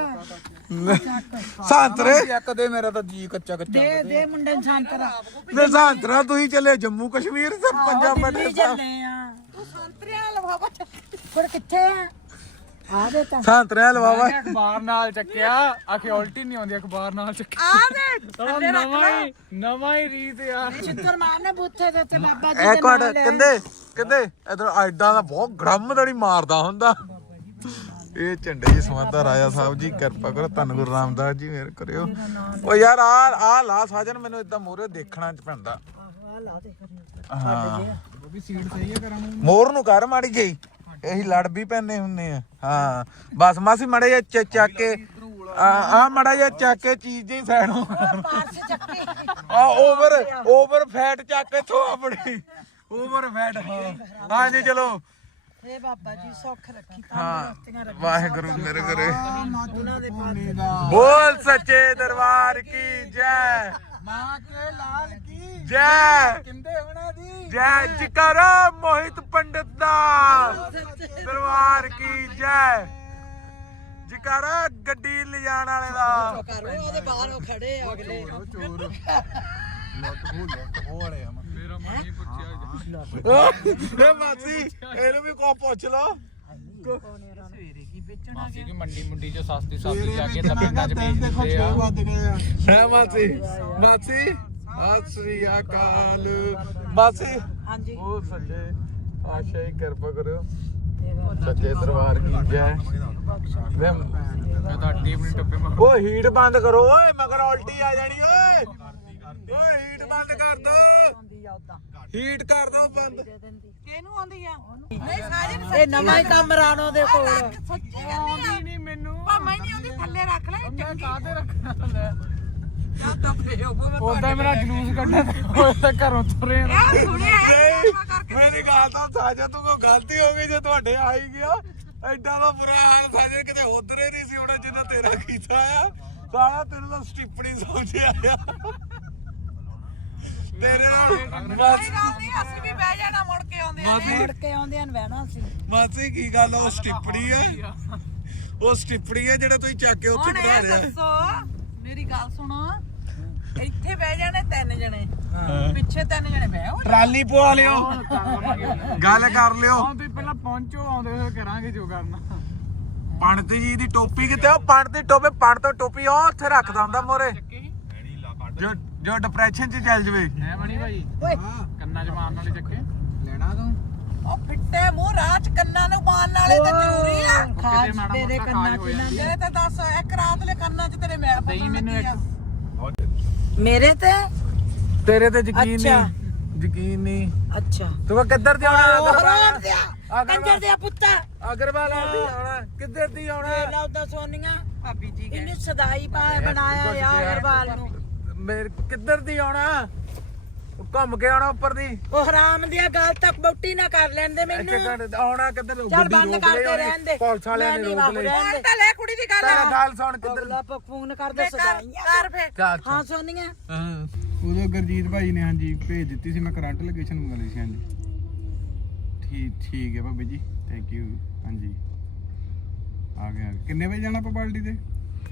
ਸੰਤਰੇ
ਇੱਕ ਦੇ ਮੇਰਾ ਤਾਂ ਜੀ ਕੱਚਾ ਕੱਚਾ।
ਦੇ ਮੁੰਡੇ ਨੂੰ ਸੰਤਰਾ।
ਨੇ ਸੰਤਰਾ ਤੁਸੀਂ ਚੱਲੇ ਜੰਮੂ ਕਸ਼ਮੀਰ ਤੇ 5 ਮਿੰਟ
ਦਿੱਲੀ ਚੱਲੇ ਆ।
ਤੂੰ ਸੰਤਰਿਆਂ ਲਵਾਵਾ
ਪਰ ਕਿੱਥੇ ਆ? ਆ ਦੇ ਤਾਂ
ਸੰਤਰੇ ਲਵਾਵਾ
ਅਖਬਾਰ ਨਾਲ ਚੱਕਿਆ ਆਖੇ ਉਲਟੀ ਨਹੀਂ ਆਉਂਦੀ ਅਖਬਾਰ ਨਾਲ ਚੱਕਿਆ
ਆ ਦੇ
ਨਵਾਂ ਹੀ ਰੀਤ ਯਾਰ।
ਚਿੱਤਰ ਮਾਰਨੇ ਬੂਥੇ ਦੇ ਤੇ ਬਾਬਾ ਜੀ
ਇੱਕ ਮਿੰਟ ਕਹਿੰਦੇ ਇਧਰ ਐਡਾ ਦਾ ਬਹੁਤ ਗੜਮ ਦੜੀ ਮਾਰਦਾ ਹੁੰਦਾ। ਇਹ ਝੰਡੇ ਜੀ ਸਮੰਦਰ ਰਾਜਾ ਸਾਹਿਬ ਜੀ ਕਿਰਪਾ ਕਰੋ ਧੰਨ ਗੁਰੂ ਰਾਮਦਾਸ ਜੀ ਮੇਰ ਕਰਿਓ। ਓ ਯਾਰ ਆ ਲਾ ਸਾਜਨ ਮੈਨੂੰ ਇਦਾਂ ਮੋਰੇ ਦੇਖਣਾ ਚ ਪੈਂਦਾ। ਹਾਂ
ਉਹ ਵੀ ਸੀਟ ਸਹੀ ਹੈ ਕਰਾਂ ਨੂੰ।
ਮੋਰ ਨੂੰ ਕਰ ਮਾੜੀ ਗਈ ਇਹੀ ਲੜ ਵੀ ਪੈਨੇ ਹੁੰਨੇ ਆ। ਹਾਂ ਬਸ ਮਾਸੀ ਮੜਾ ਜਿਹਾ ਚੱਕ ਕੇ ਆ ਮੜਾ ਜਿਹਾ ਚੱਕ ਕੇ ਚੀਜ਼ ਜੀ ਸਾਈਡ ਨੂੰ ਆ ਓਵਰ ਫੈਟ ਚੱਕ ਇੱਥੋਂ ਆਪਣੀ ਓਵਰ ਫੈਟ। ਹਾਂ ਹਾਂਜੀ ਚਲੋ
ਏ ਬਾਬਾ ਜੀ ਸੁੱਖ ਰੱਖੀ
ਹਾਂ
ਤੰਦਰੁਸਤੀਆਂ ਰੱਖੀ
ਵਾਹਿਗੁਰੂ ਮੇਰੇ ਘਰੇ
ਉਹਨਾਂ ਦੇ ਪਾਸੇ।
ਬੋਲ ਸੱਚੇ ਦਰਬਾਰ ਕੀ ਜੈ
ਮਾਂ ਕੇ ਲਾਲ ਕੀ
ਜੈ
ਕਿੰਦੇ ਹੋਣਾ ਦੀ
ਜੈ ਜੈਕਾਰਾ ਮੋਹਿਤ ਪੰਡਤ ਦਾ ਦਰਬਾਰ ਕੀ ਜੈ ਜੈਕਾਰਾ ਗੱਡੀ ਲਿਜਾਣ ਵਾਲੇ ਦਾ।
ਕਰੋ ਉਹਦੇ ਬਾਹਰ ਉਹ ਖੜੇ ਆ ਅਗਲੇ।
ਚੋਰ ਉਹ ਵਾਲੇ ਆ
ਮੇਰਾ ਮਨ ਹੀ ਪੁੱਛਿਆ
ਇਹ ਮਾਸੀ ਇਹਨੂੰ ਵੀ ਕੋ ਪੁੱਛ ਲਓ।
ਮਾਸੀ ਕੀ ਮੰਡੀ ਚ ਸਸਤੀ ਜਾ ਕੇ ਤਾਂ ਪਿੰਡਾਂ ਚ ਵੇਚ ਦਿੰਦੇ ਆ।
ਵੱਧ ਗਏ ਆ।
ਹੈ ਮਾਸੀ ਮਾਸੀ ਸਤਿ ਸ੍ਰੀ ਅਕਾਲ ਮਾਸੀ।
ਹਾਂਜੀ
ਉਹ ਸੱਚੇ ਆਸ਼ਾ ਹੀ ਕਿਰਪਾ ਕਰਿਓ ਸੱਚੇ ਦਰਬਾਰ ਕੀ ਜੈ।
ਮੈਂ ਤਾਂ ਅੱਡੀ ਵੀ ਨੀ ਟੱਪੇ ਮਾਰ।
ਉਹ ਹੀਟ ਬੰਦ ਕਰੋ ਓਏ ਮਗਰ ਉਲਟੀ ਆ ਜਾਣੀ ਓਏ। ਓਏ ਹੀਟ ਬੰਦ ਕਰ ਦੋ ਹੀਟ ਕਰ ਦੋ ਬੰਦ।
ਕਿਹਨੂੰ ਆਉਂਦੀ ਆ ਨਹੀਂ ਸਾਜਨ
ਇਹ ਨਵਾਂ ਹੀ ਕੰਮ ਰਾਣੋ ਦੇ ਕੋਲ।
ਸੱਚੀ ਕਹਿੰਦੀ ਆ
ਨਹੀਂ ਮੈਨੂੰ
ਭਾਵੇਂ ਨਹੀਂ ਆਉਂਦੀ ਥੱਲੇ ਰੱਖ ਲੈ
ਮੈਂ ਕਾਹਦੇ ਰੱਖਣਾ ਲੈ
ਆ ਤਾਂ ਫੇਰ
ਉਦਾਂ ਮੇਰਾ ਜਲੂਸ ਕੱਢਿਆ ਤੇ ਉਹ ਤਾਂ ਘਰੋਂ ਤੁਰੇ ਆ।
ਆ ਸੁਣਿਆ
ਨਹੀਂ ਮੇਰੀ ਗੱਲ ਤਾਂ ਸਾਜਾ ਤੂੰ ਕੋਈ ਗਲਤੀ ਹੋ ਗਈ ਜੇ ਤੁਹਾਡੇ ਆ ਹੀ ਗਿਆ। ਐਡਾ ਦਾ ਬੁਰਾ ਹਾਲ ਸਾਜੇ ਕਿਤੇ ਉਧਰੇ ਨਹੀਂ ਸੀ ਹੋਣਾ ਜਿੰਨਾ ਤੇਰਾ ਕੀਤਾ ਆ। ਸਾਲਾ ਤੈਨੂੰ ਤਾਂ ਸਟਿੱਪਣੀ ਸਮਝਿਆ ਆ ਤੇਰੇ ਨਾਲ
ਕੋਈ ਗੱਲ ਨਹੀਂ ਅਸੀਂ ਵੀ ਬਹਿ ਜਾਣਾ ਮੁੜ ਕੇ ਆਉਂਦੇ ਆ
ਮੁੜ ਕੇ ਆਉਂਦਿਆਂ ਨੂੰ ਬਹਿਣਾ ਸੀ।
ਮਾਸੀ ਕੀ ਗੱਲ ਆ ਉਹ ਸਟਿੱਪਣੀ ਆ ਉਹ ਸਟਿੱਪਣੀ ਆ ਜਿਹੜਾ ਤੁਸੀਂ ਚੱਕ ਕੇ ਉੱਥੇ
ਹੁਣ
ਬਿਠਾ
ਇਹ
ਲਿਆ।
ਦੱਸੋ ਮੇਰੀ ਗੱਲ ਸੁਣੋ ਇੱਥੇ ਬਹਿ ਜਾਣੇ 3 ਜਣੇ ਪਿੱਛੇ 3 ਜਣੇ ਬਹਿ ਹੋ
ਟਰਾਲੀ ਪਵਾ ਲਿਓ ਗੱਲ ਕਰ ਲਿਓ।
ਹੁਣ ਤੁਸੀਂ ਪਹਿਲਾਂ ਪਹੁੰਚੋ ਆਉਂਦੇ ਹੋਏ ਕਰਾਂਗੇ ਜੋ ਕਰਨਾ।
ਪੰਡਤ ਜੀ ਦੀ ਟੋਪੀ ਕਿਤੇ ਉਹ ਪੰਡਤ ਦੀ ਟੋਪੀ ਪੰਡ ਤੋਂ ਟੋਪੀ ਉਹ ਉੱਥੇ ਰੱਖਦਾ ਹੁੰਦਾ ਮੋਰੇ ਜੋ ਡਿਪਰੈਸ਼ਨ ਚ ਚੱਲ ਜਵੇ।
ਹੈ ਮਣੀ ਭਾਈ
ਓਏ
ਕੰਨਾਂ 'ਚ ਮਾਰਨ ਵਾਲੇ ਚੱਕੇ
ਲੈਣਾ ਤੂੰ
ਉਹ ਫਿੱਟੇ ਮੂੰਹ ਰਾਜ ਕੰਨਾਂ ਨੂੰ ਮਾਰਨ ਵਾਲੇ ਤਾਂ ਜ਼ਰੂਰੀ ਆ
ਖਾਸ
ਮਾੜਾ
ਤੇਰੇ
ਮੋਟਾ
ਕੰਨਾਂ
ਖਾਜ ਹੋ
ਚ ਨਾ
ਜਿਹੜੇ ਤਾਂ ਦੱਸ ਇੱਕ ਰਾਤ ਲੈ ਕੰਨਾਂ 'ਚ ਤੇਰੇ ਮੈਲ
ਦਹੀਂ ਮੈਨੂੰ ਇੱਕ
ਮੇਰੇ ਤੇ
ਤੇਰੇ ਤੇ ਯਕੀਨ
ਅੱਛਾ।
ਨਹੀਂ ਯਕੀਨ ਨਹੀਂ।
ਅੱਛਾ
ਤੂੰ ਕਿੱਧਰ ਦੀ ਆਉਣਾ
ਰੋਣ ਦਿਆ ਕੰਜਰ ਦੇ ਪੁੱਤਾ
ਅਗਰਵਾਲ ਦੀ ਆਉਣਾ ਕਿੱਧਰ ਦੀ ਆਉਣਾ
ਲਾਉਦਾ ਸੋਨੀਆਂ
ਭਾਬੀ ਜੀ
ਇਹਨੇ ਸਦਾਈ ਪਾ ਬਣਾਇਆ ਯਾਰ ਅਗਰਵਾਲ ਨੂੰ।
ਮੇਰੇ ਕਿੱਧਰ ਦੀ ਆਉਣਾ ਘੁੰਮ ਕੇ ਆਉਣਾ ਉੱਪਰ ਦੀ
ਉਹ ਹਰਾਮ ਦੀਆਂ ਗੱਲ ਤੱਕ ਬੌਟੀ ਨਾ ਕਰ ਲੈਂਦੇ
ਇੱਥੇ
ਮੈਨੂੰ
ਆਉਣਾ ਕਿੱਧਰ
ਚੱਲ
ਗੱਡੀ
ਬੰਦ
ਰੋਕ
ਕਰਦੇ
ਲਈ
ਰਹਿਣ ਦੇ
ਪੁਲਿਸ ਵਾਲਿਆਂ ਨੇ
ਮੈਂ ਨੀ
ਰੋਕ ਲਈ
ਰਹਿਣ ਦੇ।
ਤਾਂ ਲੈ ਕੁੜੀ ਦੀ ਗੱਲ
ਪਹਿਲਾਂ ਗੱਲ ਸੁਣ ਕਿੱਧਰ
ਅਗਲਾ ਫੋਨ ਕਰਦੇ
ਕਰ
ਸਦਾਈਆਂ
ਫੇ
ਚੱਲ
ਹਾਂ ਸੋਨੀਆ
ਹਾਂ
ਉਦੋਂ ਗੁਰਜੀਤ ਭਾਈ ਨੇ ਹਾਂਜੀ ਭੇਜ ਦਿੱਤੀ ਸੀ ਮੈਂ ਕਰੰਟ ਲੋਕੇਸ਼ਨ ਮੰਗਾ ਲਈ ਸੀ ਹਾਂਜੀ ਠੀਕ ਹੈ ਭਾਬੀ ਜੀ ਥੈਂਕ ਯੂ ਹਾਂਜੀ ਆ ਗਿਆ ਕਿੰਨੇ ਵਜੇ ਜਾਣਾ ਆਪਾਂ ਪਾਰਟੀ ਤੇ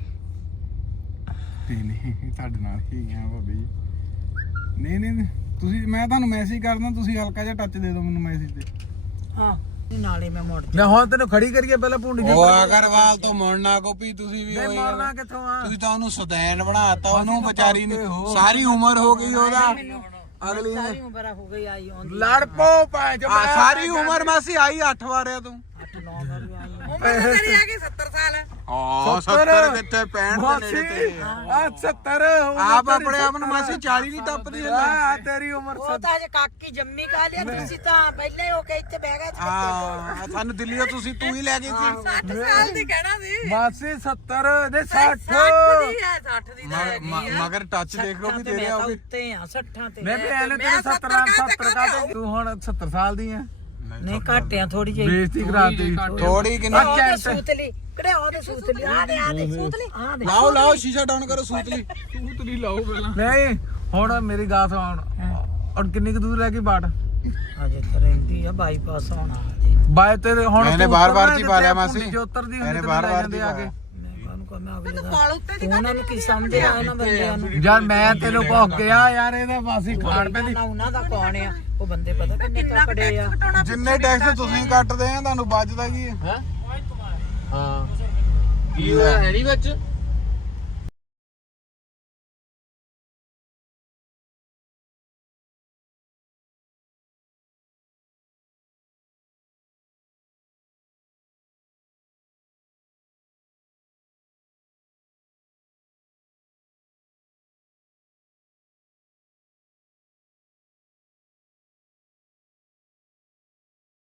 ਨਹੀਂ ਤੁਹਾਡੇ ਨਾਲ ਹੀ ਗਿਆ ਭਾਬੀ ਜੀ ਨਹੀਂ ਤੁਸੀਂ ਮੈਂ ਤੁਹਾਨੂੰ ਮੈਸੇਜ ਕਰਦਾ ਤੁਸੀਂ ਹਲਕਾ ਜਿਹਾ ਟੱਚ ਦੇ ਦਿਓ ਮੈਨੂੰ ਮੈਸੇਜ ਤੇ
ਹਾਂ ਨਾਲੇ ਮੈਂ ਮੁੜ
ਮੈਂ ਹੁਣ ਤੈਨੂੰ ਖੜੀ ਕਰੀਏ ਪਹਿਲਾਂ ਭੁੰਡੀ
ਉਹ ਅਗਰਵਾਲ ਤੋਂ ਮੁੜਨਾ ਗੋਪੀ ਤੁਸੀਂ ਵੀ
ਨਹੀਂ ਮਾਰਨਾ ਕਿੱਥੋਂ ਆ
ਤੁਸੀਂ ਤਾਂ ਉਹਨੂੰ ਸਦੈਨ ਬਣਾਤਾ ਉਹਨੂੰ ਵਿਚਾਰੀ ਨੂੰ ਸਾਰੀ ਉਮਰ ਹੋ ਗਈ ਉਹਦਾ ਅਗਲੀ ਨੇ
ਸਾਰੀ ਉਮਰ ਹੋ ਗਈ ਆਈ ਆਉਂਦੀ
ਲੜ ਪੋ ਭਾਂ
ਸਾਰੀ ਉਮਰ ਮਾਸੀ ਆਈ 8 ਵਾਰਿਆ ਤੂੰ
8-9 ਵਾਰ ਵੀ ਆਈ
ਉਮਰ ਤਾਂ ਤੇਰੀ ਆ ਗਈ 70 ਸਾਲ
ਹਾਂ 70 ਕਿੱਥੇ 65 ਦੇ ਨੇੜੇ ਤੇ
ਆ 70
ਆਪ ਆਪਣੇ ਆਪ ਨੂੰ ਮਾਸੀ 40 ਨਹੀਂ ਟੱਪਦੀ
ਆ ਤੇਰੀ ਉਮਰ
ਉਹ ਤਾਂ ਅਜੇ ਕਾਕੀ ਜੰਮੀ ਕਾ ਲਿਆ ਤੁਸੀਂ ਤਾਂ ਪਹਿਲੇ ਹੋ ਕੇ ਇੱਥੇ ਬਹਿ ਗਏ
ਹਾਂ ਸਾਨੂੰ ਦਿੱਲੀੋਂ ਤੁਸੀਂ ਤੂੰ ਹੀ ਲੈ ਗਈ ਸੀ
60 ਸਾਲ ਦੀ ਕਹਿਣਾ ਸੀ
ਮਾਸੀ 70 ਦੇ 60
60 ਦੀ ਹੈ 60 ਦੀ ਤਾਂ ਹੈਗੀ ਆ।
ਮਗਰ ਟੱਚ ਦੇਖ ਲਓ ਵੀ
ਤੇ
ਤੇਰੇ
ਮੈਂ ਤਾਂ
ਆਉਗੇ
ਉੱਤੇ ਆ 60 ਤੇ
ਮੈਂ ਵੀ ਐਨੇ ਤੇਰੇ 70 70 ਕਾ ਤੂੰ ਹੁਣ 70 ਸਾਲ ਦੀ ਆ
ਨਹੀਂ ਘਟਿਆ ਥੋੜੀ ਜਿਹੀ
ਬੇਇੱਜ਼ਤੀ ਕਰਾਤੀ
ਥੋੜੀ ਕਿੰਨੀ
ਉਹਦੇ ਸੂਤਲੀ ਕਿਹੜੇ ਉਹਦੇ ਸੂਤਲੀ ਆ ਦੇ ਸੂਤਲੀ ਆ ਦੇ
ਲਾਓ ਸ਼ੀਸ਼ਾ ਡਾਊਨ ਕਰੋ ਸੂਤਲੀ
ਤੂਤਲੀ ਲਾਓ ਪਹਿਲਾਂ ਨਹੀਂ ਹੁਣ ਮੇਰੀ ਗੱਲ ਸੁਣ ਹੁਣ ਕਿੰਨੀ ਕੁ ਦੂਰ ਰਹਿ ਗਈ ਬਾਟ
ਅਜੇ ਤਾਂ ਰਹਿੰਦੀ ਆ ਬਾਈਪਾਸ ਹੋਣਾ
ਬਾਏ ਤੇਰੇ ਹੁਣ
ਇਹਨੇ
ਤੂੰ
ਬਾਰ-ਬਾਰ
ਉਤਰਨਾ
ਚ ਹੀ ਪਾ ਲਿਆ
ਤੇ
ਮਾਸੀ।
ਜੇ ਉਤਰਦੀ ਹੁੰਦੀ
ਇਹਨੇ
ਤੇ
ਬਾਰ-ਬਾਰ
ਜਾਂਦੇ
ਚ
ਆ ਕੇ
ਮੈਂ ਕਾਹਨੂੰ ਕਹਾਂ ਮੈਂ ਅਗਲੇ ਦਾ
ਪਾਲ ਉੱਤੇ ਦੀ
ਉਹਨਾਂ ਨੂੰ ਕੀ ਸਮਝਿਆ ਇਹਨਾਂ ਬੰਦਿਆਂ ਨੂੰ
ਯਾਰ ਮੈਂ ਤੈਨੂੰ ਭੁੱਖ ਗਿਆ ਯਾਰ ਇਹਦਾ ਮਾਸੀ ਖਾਣ ਪੈਂਦੀ
ਨਾ ਉਹਨਾਂ ਦਾ ਕੌਣ ਆ ਉਹ ਬੰਦੇ ਪਤਾ ਕਿੰਨੇ ਤਕੜੇ ਆ
ਜਿੰਨੇ ਟੈਕਸ ਤੁਸੀਂ ਕੱਟਦੇ ਆ ਤੁਹਾਨੂੰ ਬਚਦਾ ਕੀ ਹੈ
ਹਾਂ ਕੀ ਹੋਇਆ ਹੈ ਨਹੀਂ ਵਿੱਚ